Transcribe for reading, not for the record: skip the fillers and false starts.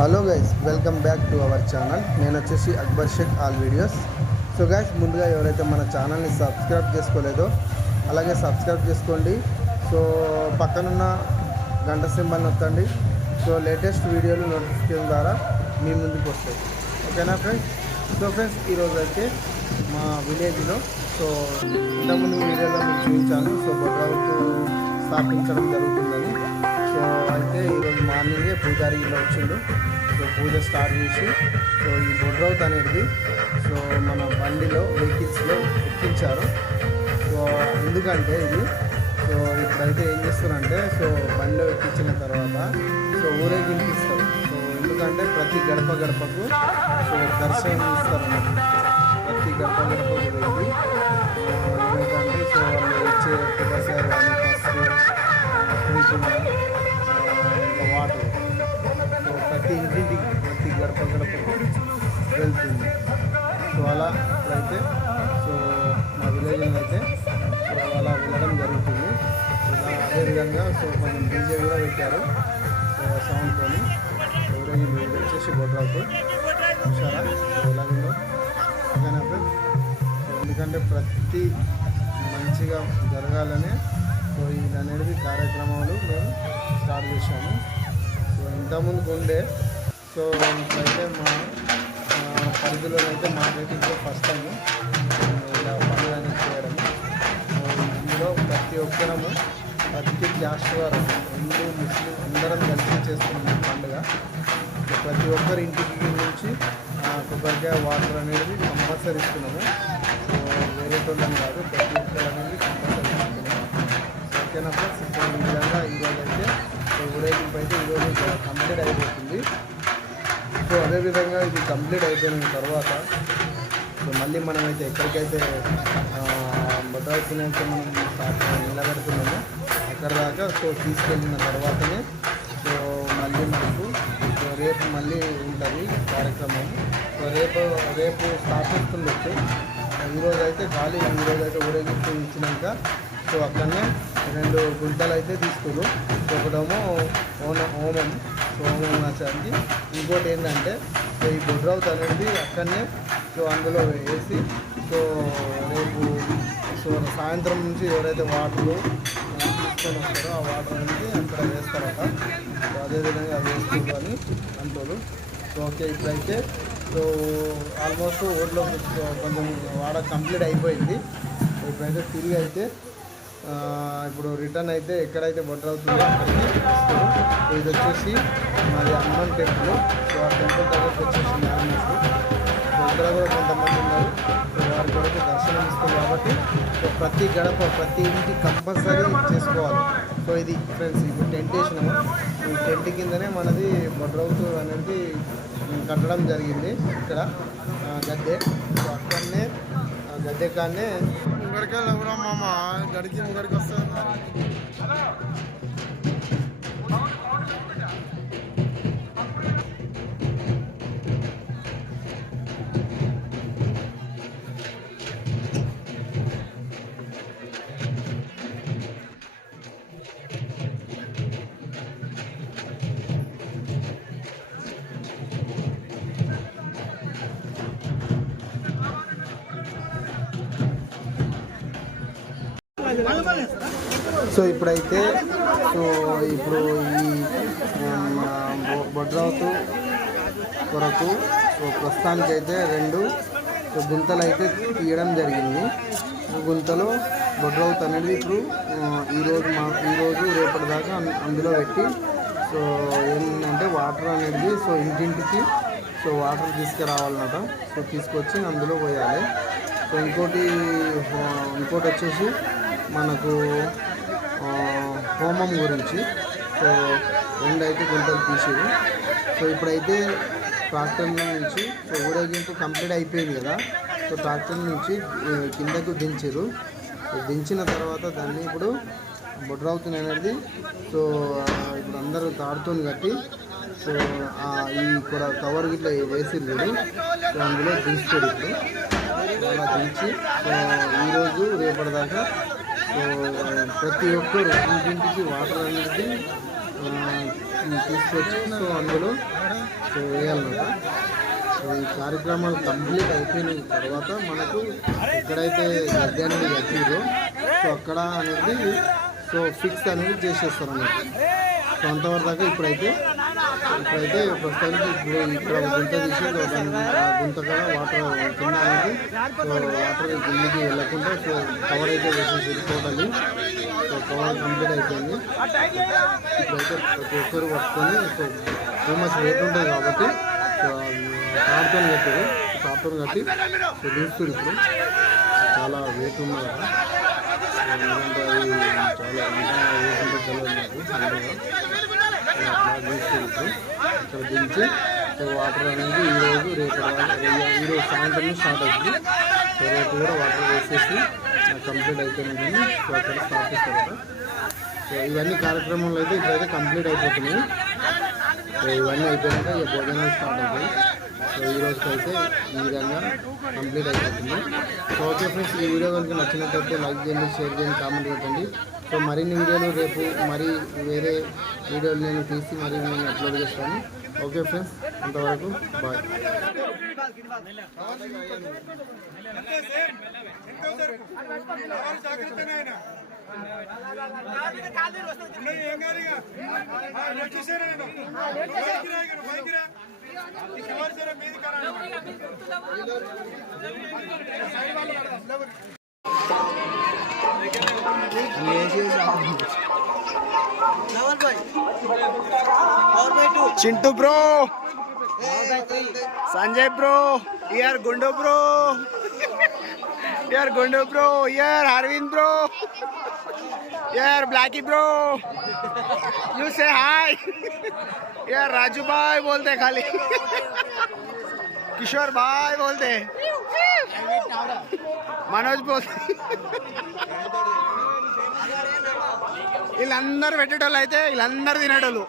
Hello guys, welcome back to our channel. నేను వచ్చేసి Akbar Shaikh all videos. So guys, ముందుగా ఎవరైతే మన ఛానల్ని సబ్స్క్రైబ్ చేసుకోలేదో అలాగే సబ్స్క్రైబ్ చేసుకోండి. సో పక్కనున్న గంట సింబల్ నొక్కండి. సో లేటెస్ట్ వీడియోలు నోటిఫికేషన్ ద్వారా మీ ముందుకు వస్తాయి. ఓకేనా ఫ్రెండ్స్? సో ఫ్రెండ్స్, ఈరోజు అయితే మా విలేజ్లో సో ఇంతకుముందు వీడియోలో మీకు చూపించాను. సో బొడ్రావుతూ స్థాపించడం జరుగుతుందని. సో అయితే ఈరోజు మార్నింగే పూజారి ఇలా వచ్చిండు. సో పూజ స్టార్ట్ చేసి సో ఈ బొడ్రౌత్ అనేది సో మన బండిలో వెహికల్స్లో ఎక్కించారు. సో ఎందుకంటే ఇది సో ఇప్పుడైతే ఏం చేస్తారంటే సో బండిలో ఎక్కించిన తర్వాత సో ఊరేగింపిస్తారు. సో ఎందుకంటే ప్రతి గడప గడపకు సో దర్శనం ఇస్తారు అన్నమాట. ప్రతి గడప గడపకు వెళ్ళి ఎందుకంటే సో వాళ్ళు వచ్చే కొబ్బరికాయ కానీ పసుపు ఇంకా వాటర్ సో ప్రతి ఇంటింటికి ప్రతి గడప గడపకు వెళ్తుంది. సో అలా ఇప్పుడైతే సో మా విలేజ్లో అయితే సో అలా వెళ్ళడం జరుగుతుంది. అదేవిధంగా సో కొంచెం డీజే కూడా పెట్టారు. సో సౌండ్తో ఎవరైనా వచ్చేసి బొడ్రాకు చూసారా ఎలా ఉందో. ఓకేనా ఫ్రెండ్స్? సో ఎందుకంటే ప్రతి మంచిగా జరగాలనే సో ఇది అనేది కార్యక్రమాలు మేము స్టార్ట్ చేశాము. సో ఇంతకుముందుకు ఉండే సో ఇప్పుడైతే మా పరిధిలోనైతే మాకైతే ఇంకో ఫస్ట్ టైం ఇలా పనులు అనేది చేయడం. సో ఇందులో ప్రతి ఒక్కరము ప్రతి క్యాస్ట్ వారు హిందూ ముస్లిం అందరం కలిసి చేస్తున్నాం పండుగ. సో ప్రతి ఒక్కరి ఇంటికి నుంచి కొబ్బరికాయ వాటర్ అనేది కంపల్సరీ ఇస్తున్నాము. సో వేరే తోళ్ళని కాదు, ప్రతి ఒక్కరు అనేది కంపల్సరీ ఇస్తున్నాము. ఓకేనా ఫ్రెండ్స్? సో ఈ విధంగా ఈరోజు అయితే సో ఊరేగింపు అయితే ఈరోజు కంప్లీట్ అయిపోతుంది. సో అదేవిధంగా ఇది కంప్లీట్ అయిపోయిన తర్వాత సో మళ్ళీ మనమైతే ఎక్కడికైతే బొడ్రాయిని అయితే మనం నిలబెడుతున్నామో అక్కడ దాకా సో తీసుకెళ్ళిన తర్వాతనే సో మళ్ళీ మనకు సో రేపు మళ్ళీ ఉంటుంది కార్యక్రమం. సో రేపు స్టార్ట్ చేస్తుండొచ్చు. ఈరోజు అయితే ఖాళీ, ఈరోజు అయితే ఊరేగింపు ఇచ్చినాక సో అక్కడనే 2 గుంటలు అయితే తీసుకురు. ఒకటేమో హోమం సో హోమం నచ్చానికి, ఇంకోటి ఏంటంటే సో ఈ బొడ్రౌత్ అనేది అక్కడనే సో అందులో వేసి సో రేపు సో సాయంత్రం నుంచి ఎవరైతే వాటర్లు తీసుకొని వస్తారో ఆ వాటర్ అనేది అక్కడ వేస్తారట. సో అదేవిధంగా వేస్తారు అని అంటారు. సో ఓకే, ఇప్పుడైతే సో ఆల్మోస్ట్ ఓట్లో కొంచెం వాడ కంప్లీట్ అయిపోయింది. ఇప్పుడైతే తిరిగి అయితే ఇప్పుడు రిటర్న్ అయితే ఎక్కడైతే బొడ్రవుతుందో అక్కడికి వస్తారు. ఇది వచ్చేసి మాది హనుమాన్ టెంపుల్. సో ఆ టెంపుల్ దగ్గరకు వచ్చేసి మ్యారేజ్ ఇక్కడ కూడా కొంతమంది ఉన్నారు. సో వారికి కూడా దర్శనం ఇస్తుంది కాబట్టి సో ప్రతి గడప ప్రతి ఇంటి కంపల్సరీ చేసుకోవాలి. సో ఇది ఫ్రెండ్స్, ఇప్పుడు టెంట్ వేసినాము. ఈ టెంట్ కిందనే మనది బొడ్రవుతూ అనేది కట్టడం జరిగింది. ఇక్కడ గద్దె సో అక్కడనే గద్దె కాడనే ముంగడికి ఎవరా మామ గడికి ముంగడికి వస్తారు. సో ఇప్పుడైతే సో ఇప్పుడు ఈ బొడ్రౌతు కొరకు సో ప్రస్తుతానికైతే 2 గుంతలు అయితే తీయడం జరిగింది. గుంతలో బొడ్రౌత్ అనేది ఇప్పుడు ఈరోజు రేపటి దాకా అందులో పెట్టి సో ఏంటంటే వాటర్ అనేది సో ఇంటింటికి సో వాటర్ తీసుకురావాలన్నమాట. సో తీసుకొచ్చి అందులో పోయాలి. సో ఇంకోటి వచ్చేసి మనకు హోమం గురించి సో 2 అయితే గుంటలు తీసేది. సో ఇప్పుడైతే ట్రాక్టర్ నుంచి సో ఊరేగింపు కంప్లీట్ అయిపోయింది కదా. సో ట్రాక్టర్ నుంచి కిందకు దించారు. దించిన తర్వాత దాన్ని ఇప్పుడు బొడ్రవుతుంది అనేది సో ఇప్పుడు అందరూ తాడుతో కట్టి సో ఈ కూడా కవర్ గిట్లా వేసిర్రు. సో అందులో దించారు. ఇప్పుడు అలా దించి సో ఈరోజు రేపటిదాకా సో ప్రతి ఒక్కరు ఇంటింటికి వాటర్ అనేది తీసుకొచ్చి సో అందులో సో వేయాలన్నమాట. సో ఈ కార్యక్రమాలు కంప్లీట్ అయిపోయిన తర్వాత మనకు ఎక్కడైతే గద్దె అనేది కట్టిరో సో అక్కడ అనేది సో ఫిక్స్ అనేది చేసేస్తారు అన్నమాట. సో అంతవరకు దాకా ఇప్పుడైతే ప్రస్తుతానికి ఇప్పుడు ఇక్కడ గుంత తీసి గుంత కూడా వాటర్ కింద అనేది సో వాటర్ కిందికి వెళ్ళకుండా సో కవర్ అయితే వేసేసి టోటల్లీ సో కవర్ కంప్లీట్ అయిపోయింది. ఇప్పుడైతే ప్రతి ఒక్కరు పట్టుకొని సో టూ మచ్ వెయిట్ ఉంటుంది కాబట్టి సో తాడుతో కట్టారు. తాడుతో కట్టి సో దించుతారు. ఇప్పుడు చాలా వెయిట్ ఉన్నది కదా, ఎందుకంటే అది చాలా చాలా ఇక్కడ దించి సో వాటర్ అనేది ఈరోజు సాయంత్రం స్టార్ట్ అవుతుంది. సో రేపు కూడా వాటర్ వేసేసి కంప్లీట్ అయిపోయింది. సో అక్కడ స్టార్ట్ చేస్తారు. సో ఇవన్నీ కార్యక్రమాలు అయితే ఇప్పుడైతే కంప్లీట్ అయిపోతున్నాయి. సో ఇవన్నీ అయిపోయాక ఇక భోజనాలు స్టార్ట్ అవుతాయి. సో ఈ రోజుకైతే ఈ విధంగా కంప్లీట్ అయిపోతుంది. సో ఓకే ఫ్రెండ్స్, ఈ వీడియో కనుక నచ్చినట్లయితే లైక్ చేయండి, షేర్ చేయండి, కామెంట్ పెట్టండి. సో మరిన్ని వీడియోలు రేపు వేరే వీడియోలు నేను తీసి నేను అప్లోడ్ చేస్తాను. ఓకే ఫ్రెండ్స్, అంతవరకు bye. Chintu bro, Sanjay bro, यार गुंडो ब्रो, यार गुंडो ब्रो, यार अरविंद ब्रो, यार Blackie bro, you say hi, यार राजू भाई बोलते खाली, किशोर भाई बोलते, मनोज बोलते. వీళ్ళందరూ పెట్టేటోళ్ళు అయితే వీళ్ళందరూ తినేటోళ్ళు.